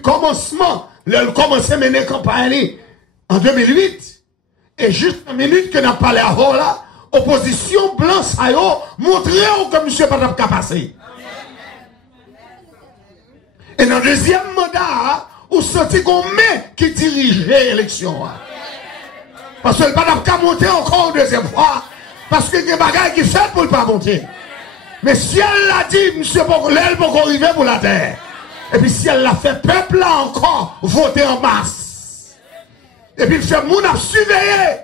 depuis commencement, le commencé à mener campagne en 2008. Et juste une minute que n'a parlé à là, opposition blanche a montré que monsieur pas capable passer. Et dans le deuxième mandat, vous sentez qu'on met qui dirige l'élection. Parce que le pas capable monter encore une deuxième fois. Parce que il y a des bagages qui fait pour ne pas monter. Mais si elle l'a dit, monsieur, l'aile pour arriver pour la terre. Et puis si elle l'a fait, peuple là encore voter en masse. Et puis il fait moun à surveiller.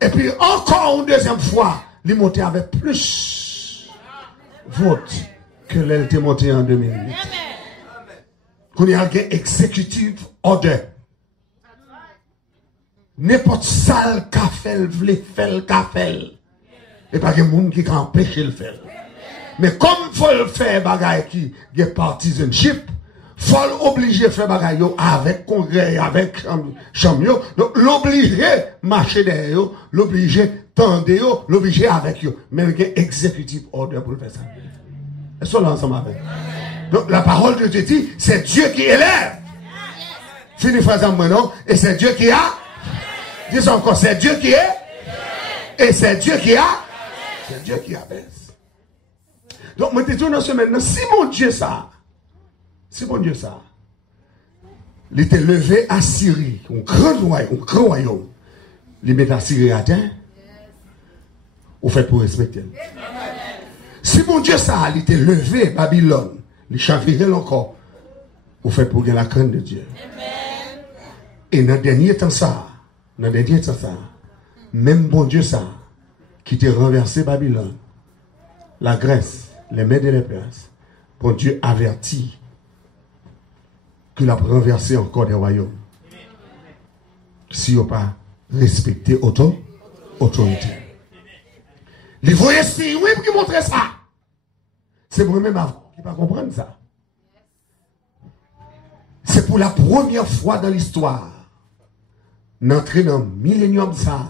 Et puis encore une deuxième fois, il monter avec plus vote que l'aile était montée en 2008. Qu'on y a un exécutif order. N'importe salle qu'a fait, vle fait le qu'a fait. Et pas de monde qui a empêché le faire. Mais comme il faut le faire bagay qui est partisanship, faut l'obliger à faire bagay avec congrès, avec chambre, donc l'obliger marcher derrière, l'obliger tendre, l'obliger avec eux. Mais il y a un exécutif order pour faire ça. Est-ce que l'ensemble avec? Donc la parole de Dieu dit, c'est Dieu qui élève. Fini phrase en maintenant, et c'est Dieu qui a. Dis encore, c'est Dieu qui est. Et c'est Dieu qui a. C'est Dieu qui abaisse. Donc, moi, je te dis dans ce maintenant, si mon Dieu ça, il était levé à Syrie, un grand royaume, il met à Syrie à terre, ou fait pour respecter. Si mon Dieu ça, il était levé à Babylone, il chavirait encore, ou fait pour gagner la crainte de Dieu. Et dans le dernier temps ça, même bon Dieu ça, qui t'a renversé Babylone, la Grèce, les Mèdes et les Perses, bon Dieu avertit qu'il a renversé encore des royaumes. Si on n'a pas respecté autorité. Les voyez si, oui, pour qui montrer ça. C'est moi-même avant qui ne pas comprendre ça. C'est pour la première fois dans l'histoire, d'entrer dans le millénium ça.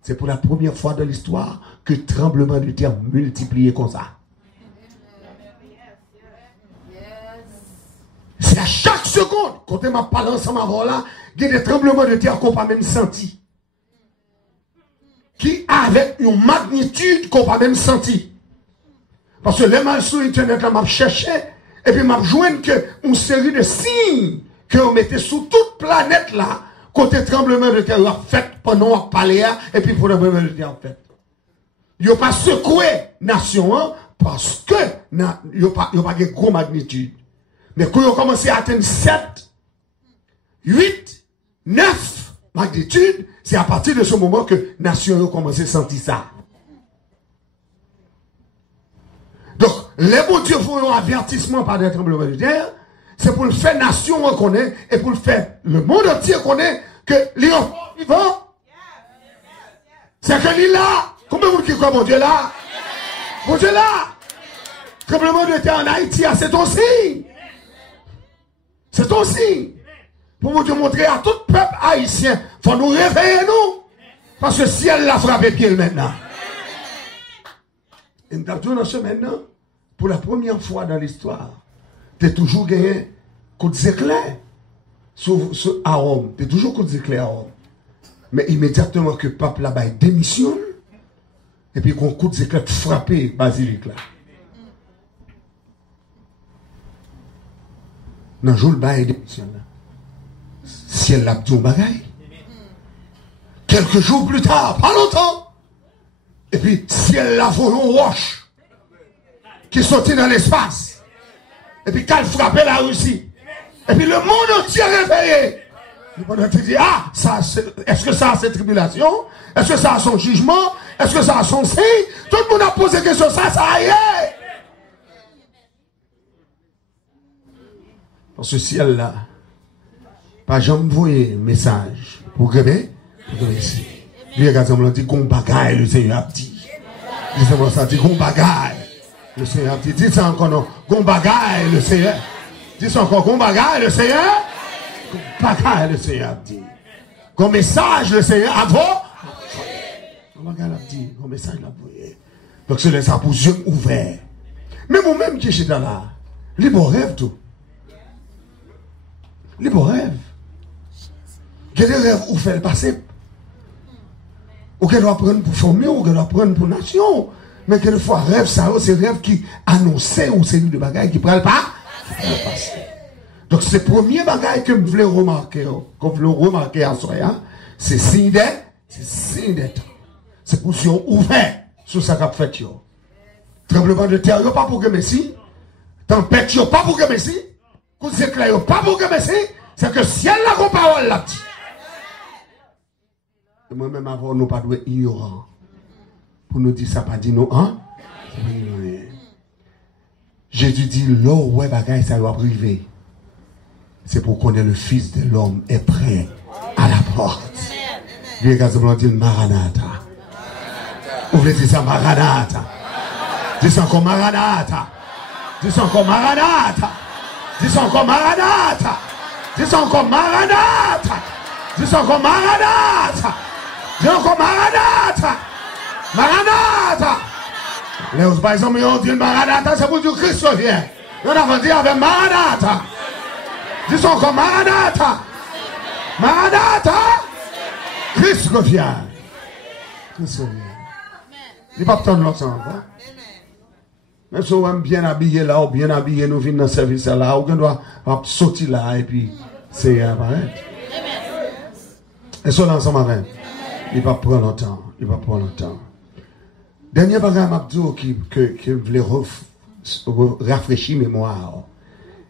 C'est pour la première fois dans l'histoire que le tremblement de terre multiplié comme ça. C'est à chaque seconde, quand on m'a parlé ensemble avant là, il y a des tremblements de terre qu'on n'a pas même senti. Qui avec une magnitude qu'on n'a pas même senti. Parce que les mal sur Internet là, m'a cherché, et puis m'a joint que une série de signes qu'on mettait sur toute planète là, côté tremblement de terre a fait pendant qu'on parlait, et puis pour le tremblement de terre fait. Il n'y a pas secoué nation parce que il n'y a pas de gros magnitude. Mais quand ils ont commencé à atteindre 7, 8, 9 magnitudes, c'est à partir de ce moment que la nation a commencé à sentir ça. Donc, les bons dieux font un avertissement par des tremblements de terre, c'est pour le faire nation reconnaître et pour le faire le monde entier connaît que les enfants vivants, c'est que l'île là, combien de monde qui croit mon Dieu là? Mon Dieu là! Tremblement de terre en Haïti, c'est ton signe. C'est ton signe. Pour vous montrer à tout peuple haïtien, il faut nous réveiller nous. Parce que si elle l'a frappé pied maintenant. Et nous avons dans ce maintenant, pour la première fois dans l'histoire, tu as toujours gagné coup d'éclair sur Rome. Tu as toujours coup d'éclair à Rome. Mais immédiatement que le peuple là-bas démissionne, et puis qu'on coup d'éclair frappé basilique là. Dans le jour le bail démissionne là. Si elle l'a dit au bagaille, quelques jours plus tard, pas longtemps, et puis si elle l'a volé au roche, qui sortit dans l'espace, et puis qu'elle frappait la Russie, et puis le monde entier réveillé. Le monde entier dit, ah, est-ce que ça a ses tribulations? Est-ce que ça a son jugement? Est-ce que ça a son signe? Tout le monde a posé question, ça y est. Parce que si elle là, pas jamais envoyé message pour gagner, ici. Lui, regarde, dit qu'on bagaille, le Seigneur a dit. Dis-moi ça, dit qu'on bagaille, le Seigneur a dit. Dis ça encore non, qu'on bagaille, le Seigneur. Dis ça encore, qu'on bagaille, le Seigneur. Qu'on bagaille, le Seigneur a dit. Qu'on message, le Seigneur a dit. Qu'on bagaille, a dit, qu'on message l'a envoyé. Donc, c'est les pour yeux ouverts. Mais moi-même qui suis dans là, les bons rêves tout. Les beaux rêves. Il y a des rêves où fait le passé. Ou qu'elle doit prendre pour former, ou qu'elle doit prendre pour nation. Mais quelquefois, rêve, ça, c'est rêve qui annonçait ou c'est de bagaille qui ne prend pas. Donc, c'est le premier bagaille que je voulais remarquer, à soi, c'est signe des temps. C'est pour qu'on ouvert sur ça qu'a fait. Tremblement de terre, pas pour que Messi. Tempête, pas pour que Messi. Coup d'éclair, pas pour que Messi. C'est que ciel la qu'on parole là. Moi-même, avant, nous pas doué ignorant. Pour nous dire ça, pas dit non, hein? Jésus dit, l'eau, ouais, bagaille, ça va priver. C'est pour qu'on ait le Fils de l'homme est prêt à la porte. Viens quasiment dire Maranatha. Vous voulez dire ça, Maranatha? Dis ça encore Maranatha. Dis ça encore Maranatha. Dis ça encore Maranatha. Dis ça encore Maranatha. Dis ça encore Maranatha. Dis encore Maranatha. Maranatha. Les autres, par exemple, on dit Maranatha, c'est pour dire Christ revient. On a dit avec Maranatha. Dis ça encore Maranatha. Maranatha. Christ revient. Christ revient. Il n'est pas tant de l'autre encore. Mais si on est bien habillé là, ou bien habillé, nous venons dans le service là, ou qu'on doit sortir là, et puis c'est apparaître. Et ça, ensemble avec. Il va prendre longtemps. Il va prendre longtemps. Dernier bagage Mabdou qui voulait rafraîchir mémoire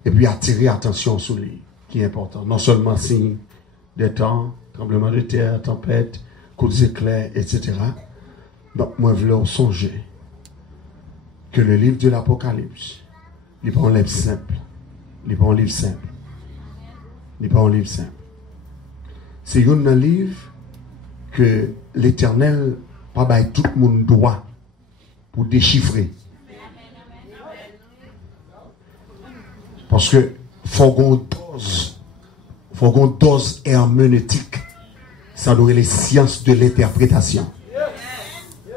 et puis attirer attention sur lui, qui est important. Non seulement signe des temps, tremblement de terre, tempête, coups d'éclairs, etc. Donc, moi, je voulais songer que le livre de l'Apocalypse, il n'est pas un livre simple. Il n'est pas un livre simple. Il n'est pas un livre simple. C'est un livre que l'Éternel pas bail tout le monde droit pour déchiffrer. Parce que faut qu'on dose herméneutique. Ça doit être les sciences de l'interprétation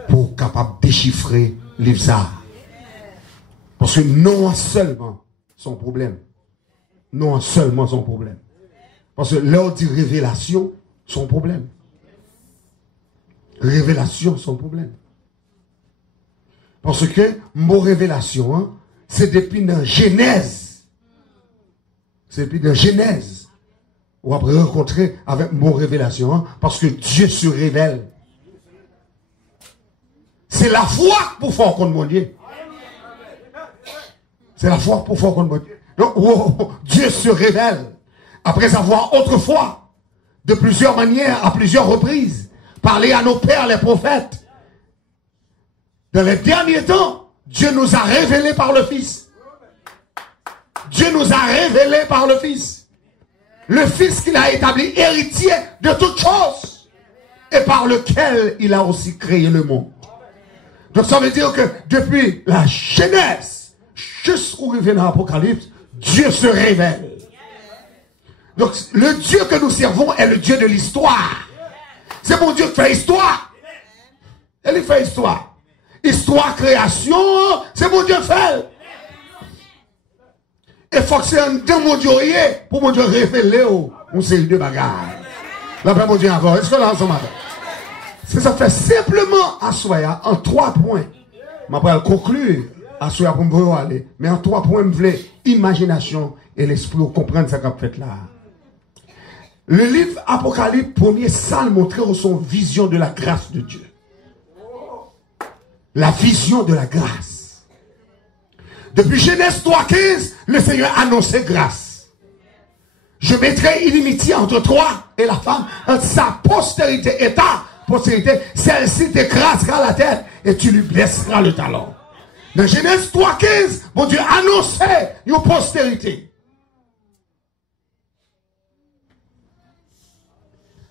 pour capable déchiffrer livre ça. Parce que non seulement son problème. Non seulement son problème. Parce que l'heure dit révélation, son problème. Révélation, son problème. Parce que mot révélation, hein, c'est depuis dans Genèse. C'est depuis dans Genèse. On va rencontrer avec mot révélation, hein, parce que Dieu se révèle. C'est la foi pour faire contre mon Dieu. C'est la foi pour faire contre mon Dieu. Donc, Dieu se révèle. Après avoir autrefois, de plusieurs manières, à plusieurs reprises, parlé à nos pères, les prophètes. Dans les derniers temps, Dieu nous a révélé par le Fils. Dieu nous a révélé par le Fils. Le Fils qu'il a établi héritier de toutes choses. Et par lequel il a aussi créé le monde. Donc ça veut dire que depuis la Genèse, jusqu'au revient dans l'Apocalypse, Dieu se révèle. Donc, le Dieu que nous servons est le Dieu de l'histoire. C'est mon Dieu qui fait histoire. Il fait histoire. Histoire, création, c'est mon Dieu qui fait. Et il faut que c'est un Dieu, mon Dieu, pour mon Dieu révéler une série de bagages. Là, mon Dieu, encore. Est-ce que là, ensemble? C'est ça fait simplement à soi, en 3 points. Je vais conclure à soi pour me aller. Mais en 3 points, je voulais imagination et l'esprit pour comprendre ce qu'on a fait là. Le livre Apocalypse, premier salle montrait son vision de la grâce de Dieu. La vision de la grâce. Depuis Genèse 3,15, le Seigneur annonçait grâce. Je mettrai inimitié entre toi et la femme, entre sa postérité et ta postérité. Celle-ci t'écrasera la tête et tu lui blesseras le talon. Dans Genèse 3,15, mon Dieu annonçait une postérité.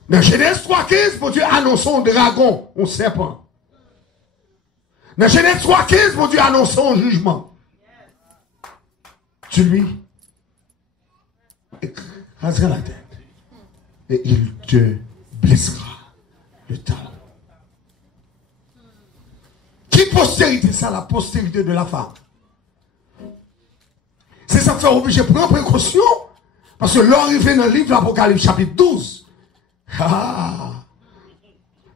Dans Genèse 3,15, mon Dieu annonce un dragon, un serpent. Dans Genèse 3,15, mon Dieu annonce un jugement. Tu lui écraseras la tête et il te blessera le talon. Qui postérité ça? La postérité de la femme. C'est ça qui fait obligé de prendre précaution Parce que l'arrivée dans le livre d'Apocalypse chapitre 12.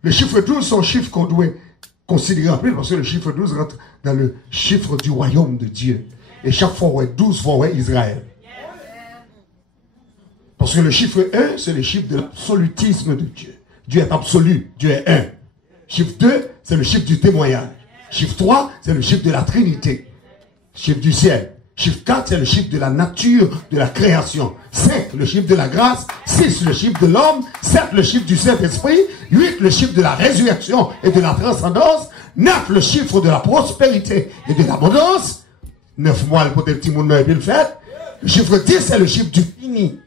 Le chiffre 12, c'est un chiffre qu'on doit considérer en plus, parce que le chiffre 12 rentre dans le chiffre du royaume de Dieu. Et chaque fois, on 12 fois, on Israël. Parce que le chiffre 1, c'est le chiffre de l'absolutisme de Dieu. Dieu est absolu, Dieu est un. Chiffre 2, c'est le chiffre du témoignage. Chiffre 3, c'est le chiffre de la Trinité. Chiffre du ciel. Chiffre 4, c'est le chiffre de la nature, de la création. 5, le chiffre de la grâce. 6, le chiffre de l'homme. 7, le chiffre du Saint-Esprit. 8, le chiffre de la résurrection et de la transcendance. 9, le chiffre de la prospérité et de l'abondance. 9 mois pour des petits monde et puis le fait. Le chiffre 10, c'est le chiffre du fini.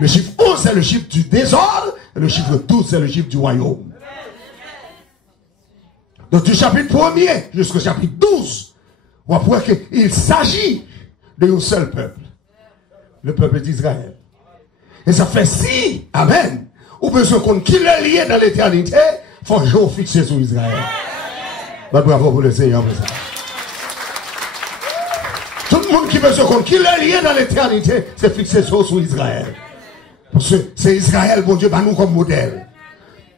Le chiffre 11, c'est le chiffre du désordre. Et le chiffre 12, c'est le chiffre du royaume. Donc du chapitre 1er jusqu'au chapitre 12, on va voir qu'il s'agit de un seul peuple. Le peuple d'Israël. Et ça fait si, amen, ou besoin qu'on qui le lié dans l'éternité, il faut toujours fixer sur Israël. Ben, bravo pour le Seigneur pour ça. Tout le monde qui besoin qu'on qui le lié dans l'éternité, c'est fixer sur Israël. Parce que c'est Israël, bon Dieu, bah nous comme modèle.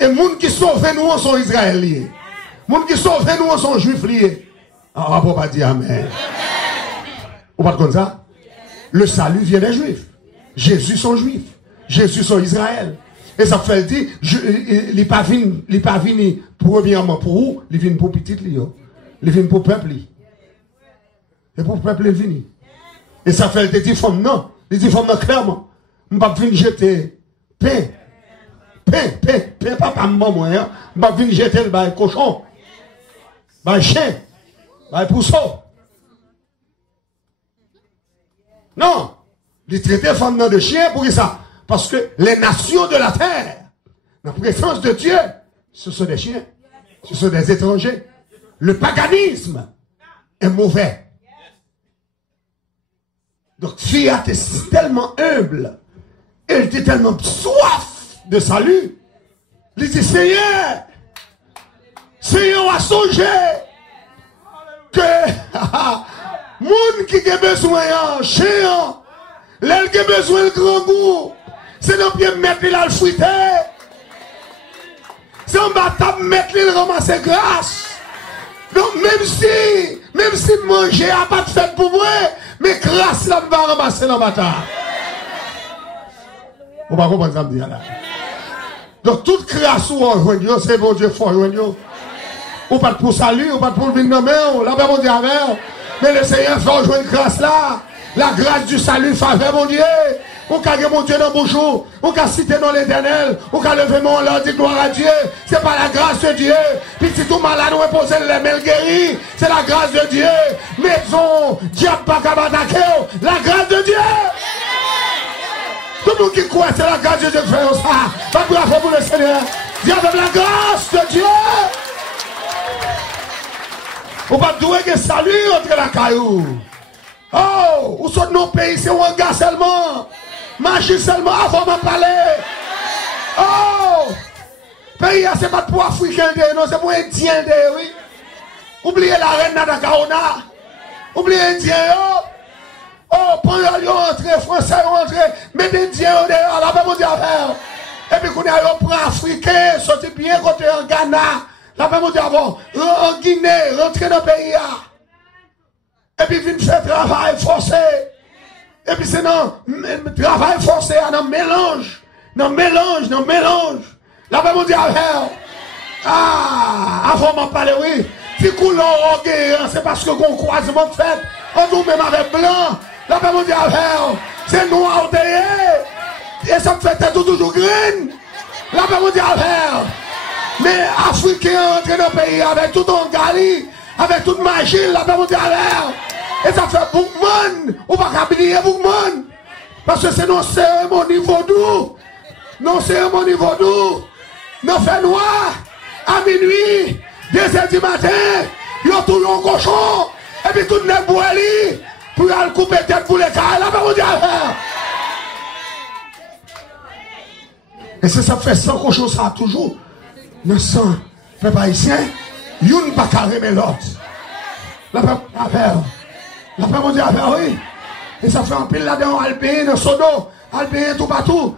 Et les gens qui sauvent nous sont Israéliens liés. Les gens qui sauvent nous sont juifs liés. Ah, on ne peut pas dire amen. Ou pas comme ça? Le salut vient des juifs. Jésus sont juifs. Jésus sont Israël. Et ça fait dire, il n'est pas venu premièrement pour vous, il vient pour petit Lio. Il vient pour peuple. Et pour peuple, il vient. Et ça fait dire, femme non. Il dit, femme non, clairement. Je ne vais pas venir jeter pain, papa, maman, hein. Je ne vais pas venir jeter le cochon, le chien, le pousseau. Non, il traite les femmes de chien pour ça. Parce que les nations de la terre, la présence de Dieu, ce sont des chiens, ce sont des étrangers. Le paganisme est mauvais. Donc, Fiat est tellement humble. Elle était tellement soif de salut. Il dit, Seigneur, a songé que moun qui a besoin de chien, l'elle qui a besoin de grand goût, c'est dans pied mettre la fruité. C'est en bas mettre le ramasser grâce. Donc même si manger n'a pas de fait pour moi, mais grâce là va ramasser dans la bataille. On va comprendre ça me dire là. Donc toute grâce ou on rejoint, c'est bon Dieu faut rejoindre. Ou pas pour salut, ou pas pour venir nommer, là ben mon Dieu avec. Mais le Seigneur fait rejoindre grâce là. La grâce du salut faveur mon Dieu. Ou qu'a mon Dieu dans bonjour, ou qu'a cité dans l'éternel, ou qu'a levé mon là, dit gloire à Dieu. C'est pas la grâce de Dieu. Puis si tout malade ou imposé les mêmes guéris, c'est la grâce de Dieu. Maison, diable pas qu'à m'attaquer, la grâce de Dieu. Tout le monde qui croit, c'est la grâce de Dieu qui fait ça. Pas bravo pour le Seigneur. Dis avec la grâce de Dieu. On va douer que salut entre la caillou. Oh, où sont nos pays, c'est un gars seulement. Marcher seulement avant de parler. Oh, pays, c'est pas pour Africain, non, c'est pour Indien, oui. Oubliez la reine Nadakaona. Oubliez Indien, oh. Oh, pendant qu'ils rentrent, Français rentrent, mettez Indien dehors, là, pas mon affaire. Et puis, qu'on a pris Africain, sortez bien côté en Ghana, là, pas mon avant, en Guinée, rentrez dans le pays, là. Et puis, viennent faire travail forcé. Et puis, c'est non, travail forcé, dans mélange. Dans mélange. Là, pas mon affaire. Ah, avant m'en parler, oui. Si coulon, c'est parce que qu'on croisement fait, on nous même avec blanc. Là, pas mon affaire. C'est noir derrière. Et ça me fait toujours green. Là, pas mon affaire. Mais Africains rentrent dans le pays avec tout en gali, avec toute machine, là, pas mon affaire. Et ça fait beaucoup de monde. On va cabiner beaucoup de monde. Parce que c'est nos cérémonies vaudou. Nos cérémonies vaudou. Nos fait noir. À minuit. 2h du matin. Ils ont tout un cochon. Et puis tout le monde boit pour aller couper tête pour les cas. Là, pas mon Dieu. Et c'est ça fait 100 cochons, ça toujours. 900. Fait pas ici. Youn pas carré, mais l'autre. Là, pas affaire. La paix mon Dieu, oui. Et ça fait un pile là-dedans, Alpine, Sodo. Elle paye tout partout.